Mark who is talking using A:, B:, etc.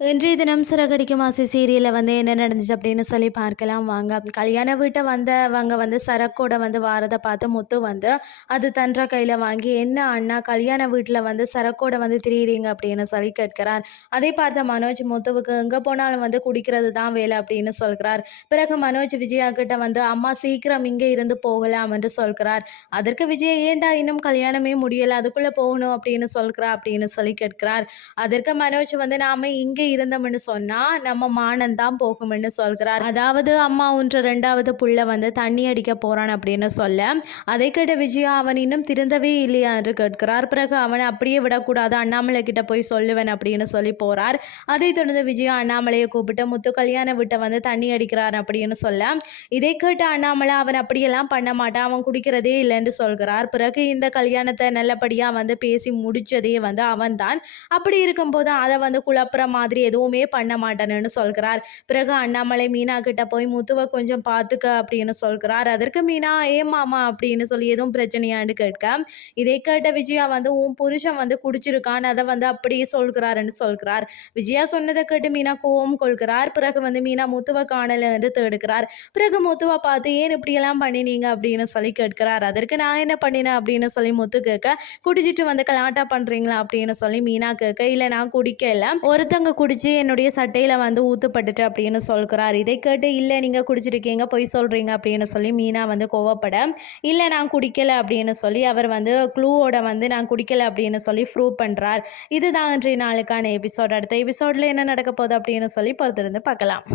A: இன்றைய தினம் சிறகடிக்கும் ஆசை சீரியலில் வந்து என்ன நடந்துச்சு அப்படின்னு சொல்லி பார்க்கலாம். வாங்க. கல்யாண வீட்டை வந்தவங்க வந்து சரக்கோட வந்து வாரதை பார்த்து முத்து வந்து அது தன்ற கையில் வாங்கி என்ன அண்ணா கல்யாண வீட்டில் வந்து சரக்கோட வந்து திரியிறீங்க? அப்படின்னு சொல்லி கேட்கிறார். அதை பார்த்த மனோஜ் முத்துவுக்கு எங்கே போனாலும் வந்து குடிக்கிறது தான் வேலை அப்படின்னு சொல்கிறார். பிறகு மனோஜ் விஜயா கிட்ட வந்து அம்மா சீக்கிரம் இங்கே இருந்து போகலாம் என்று சொல்கிறார். அதற்கு விஜய் ஏண்டா இன்னும் கல்யாணமே முடியலை? அதுக்குள்ளே போகணும் அப்படின்னு சொல்கிறா அப்படின்னு சொல்லி கேட்கிறார். அதற்கு மனோஜ் வந்து நாம இங்கே இருந்தோம்னு சொன்னா நம்ம மானம் தான் போகும்னு சொல்கிறார். அதாவது அம்மா ஒன்று ரெண்டாவது புள்ள வந்து தண்ணி அடிக்க போறான் அப்படின்னு சொல்ல அதை கேட்ட விஜயா அவன் இன்னும் திருந்தவே இல்லையா? என்று கேட்கிறார். பிறகு அவனை அப்படியே விடக்கூடாது அண்ணாமலை கிட்ட போய் சொல்லுவேன் அப்படின்னு சொல்லி போறார். அதை தொடர்ந்து விஜயா அண்ணாமலையை கூப்பிட்டு முத்து கல்யாண வீட்டை வந்து தண்ணி அடிக்கிறார் அப்படின்னு சொல்ல இதை கேட்ட அண்ணாமலை அவன் அப்படியெல்லாம் பண்ண மாட்டான் அவன் குடிக்கிறதே இல்லைன்னு சொல்கிறார். பிறகு இந்த கல்யாணத்தை நல்லபடியா வந்து பேசி முடிச்சதே வந்து அவன்தான். அப்படி இருக்கும்போது அதை வந்து குழப்புற மாதிரி மாதிரி எதுவுமே பண்ண மாட்டேன்னு சொல்கிறார். பிறகு அண்ணாமலை மீனா கிட்ட போய் முத்துவை கொஞ்சம் பார்த்துக்க அப்படின்னு சொல்கிறார். அதற்கு மீனா ஏ மாமா? அப்படின்னு சொல்லி எதுவும் பிரச்சனையான்னு கேட்க இதை கேட்ட விஜயா வந்து உன் புருஷன் வந்து குடிச்சிருக்கான் அதை வந்து அப்படியே சொல்கிறாருன்னு சொல்கிறார். விஜயா சொன்னதை கேட்டு மீனா கோவம் கொள்கிறார். பிறகு வந்து மீனா முத்துவை காணல என்று தேடுகிறார். பிறகு முத்துவை பார்த்து ஏன் இப்படியெல்லாம் பண்ணினீங்க? அப்படின்னு சொல்லி கேட்கிறார். அதற்கு நான் என்ன பண்ணினேன்? அப்படின்னு சொல்லி முத்து கேட்க குடிச்சிட்டு வந்து கலாட்டா பண்றீங்களா? அப்படின்னு சொல்லி மீனா கேட்க இல்லை நான் குடிக்கல. ஒருத்தங்க குடித்து என்னுடைய சட்டையில் வந்து ஊத்துப்பட்டுட்டு அப்படின்னு சொல்கிறார். இதை கேட்டு இல்லை நீங்கள் குடிச்சிருக்கீங்க பொய் சொல்கிறீங்க அப்படின்னு சொல்லி மீனா வந்து கோவப்பட இல்லை நான் குடிக்கலை அப்படின்னு சொல்லி அவர் வந்து க்ளூவோட வந்து நான் குடிக்கலை அப்படின்னு சொல்லி ப்ரூவ் பண்ணுறார் இதுதான் இன்றைய நாளுக்கான எபிசோட் அடுத்த எபிசோடில் என்ன நடக்க போகுது அப்படின்னு சொல்லி பொறுத்திருந்து பார்க்கலாம்.